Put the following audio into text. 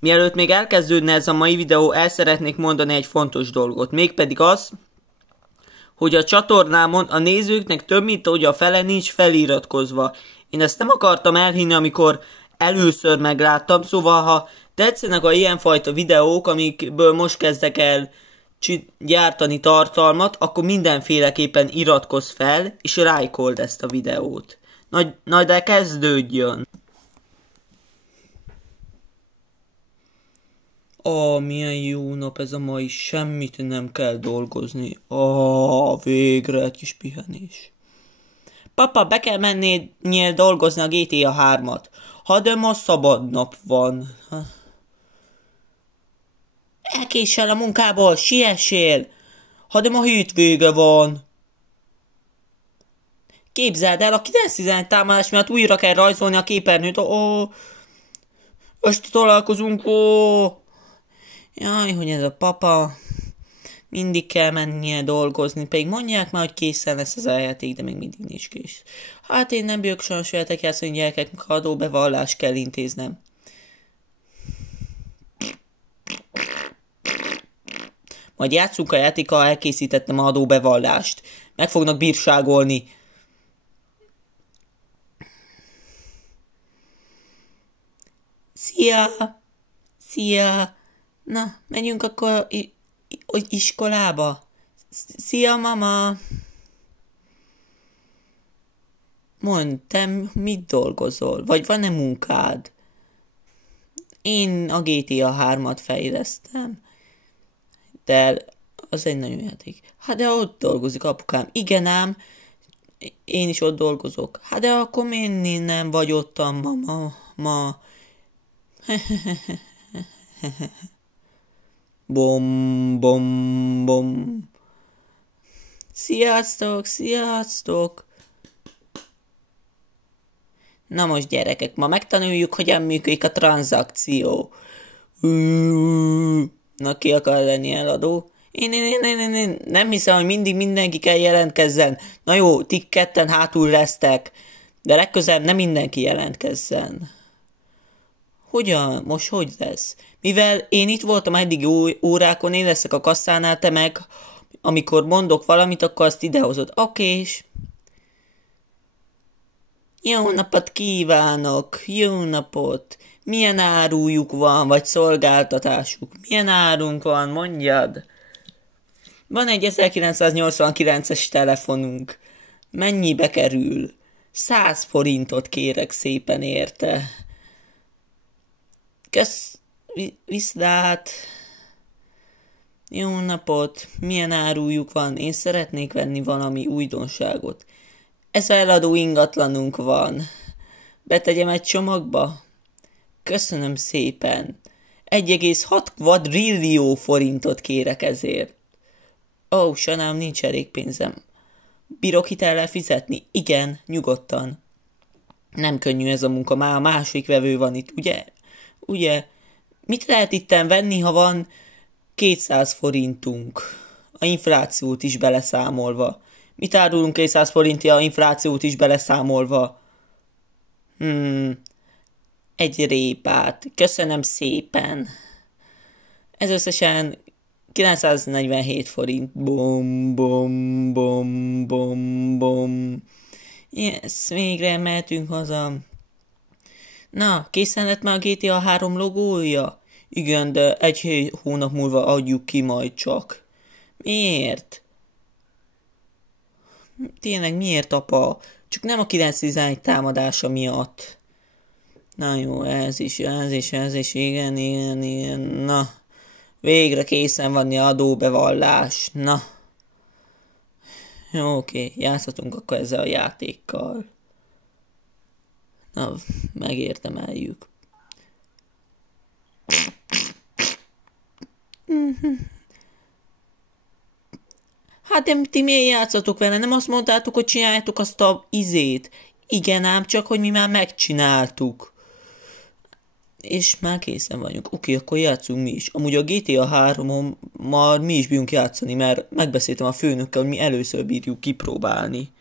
Mielőtt még elkezdődne ez a mai videó, el szeretnék mondani egy fontos dolgot. Mégpedig az, hogy a csatornámon a nézőknek több mint a fele nincs feliratkozva. Én ezt nem akartam elhinni, amikor először megláttam, szóval ha tetszenek a ilyenfajta videók, amikből most kezdek el gyártani tartalmat, akkor mindenféleképpen iratkozz fel, és lájkold ezt a videót. Na de kezdődjön! Milyen jó nap ez a mai, semmit nem kell dolgozni. Végre egy kis pihenés. Papa, be kell mennél dolgozni a GTA 3-at. De ma szabad nap van. Elkéssel a munkából, siessél. De ma hétvége van. Képzeld el, a 911 támadás miatt újra kell rajzolni a képernyőt. Este találkozunk. Jaj, hogy ez a papa. Mindig kell mennie dolgozni, pedig mondják már, hogy készen lesz az eljáték, de még mindig nincs kész. Hát én nem bírok sajnos veletek játszani, gyerekeknek adóbevallást kell intéznem. Majd játszunk a játékkal, elkészítettem a adóbevallást. Meg fognak bírságolni. Szia! Szia! Na, menjünk akkor iskolába. Szia, mama! Mondd, te mit dolgozol? Vagy van-e munkád? Én a GTA 3-at fejlesztem. De az egy nagyon játék. De ott dolgozik apukám. Igen ám, én is ott dolgozok. De akkor miért nem vagy ottan, mama? Bom, bom, bom. Sziasztok, sziasztok. Na most gyerekek, ma megtanuljuk, hogyan működik a tranzakció. Na, ki akar lenni eladó? Én nem hiszem, hogy mindig mindenki kell jelentkezzen. Na jó, ti ketten hátul lesztek, de legközelebb nem mindenki jelentkezzen. Hogyan? Most hogy lesz? Mivel én itt voltam eddig órákon, én leszek a kasszánál, te meg, amikor mondok valamit, akkor azt idehozod. Okés. Jó napot kívánok! Jó napot! Milyen árujuk van, vagy szolgáltatásuk? Milyen árunk van, mondjad? Van egy 1989-es telefonunk. Mennyibe kerül? 100 forintot kérek szépen érte. Viszlát! Jó napot! Milyen árujuk van? Én szeretnék venni valami újdonságot. Ez eladó ingatlanunk van. Betegyem egy csomagba? Köszönöm szépen. 1,6 kvadrillió forintot kérek ezért. Sajnálom, nincs elég pénzem. Bírok hitellel fizetni? Igen, nyugodtan. Nem könnyű ez a munka, már a másik vevő van itt, ugye? Ugye? Mit lehet itten venni, ha van 200 forintunk? A inflációt is beleszámolva. Mit árulunk 200 forintja a inflációt is beleszámolva? Egy répát. Köszönöm szépen. Ez összesen 947 forint. Bom, bom, bom, bom, bom. Yes, végre mehetünk haza. Na, készen lett már a GTA 3 logója? Igen, de egy hónap múlva adjuk ki majd csak. Miért? Tényleg miért, apa? Csak nem a 911 támadása miatt. Na jó, ez is, igen. Na, végre készen van a adóbevallás. Na. Jó, oké, játszhatunk akkor ezzel a játékkal. Na, megérdemeljük. De ti miért játszatok vele? Nem azt mondtátok, hogy csináljátok azt a izét? Igen ám, csak hogy mi már megcsináltuk. És már készen vagyunk. Oké, akkor játszunk mi is. Amúgy a GTA 3-on már mi is bírunk játszani, mert megbeszéltem a főnökkel, hogy mi először bírjuk kipróbálni.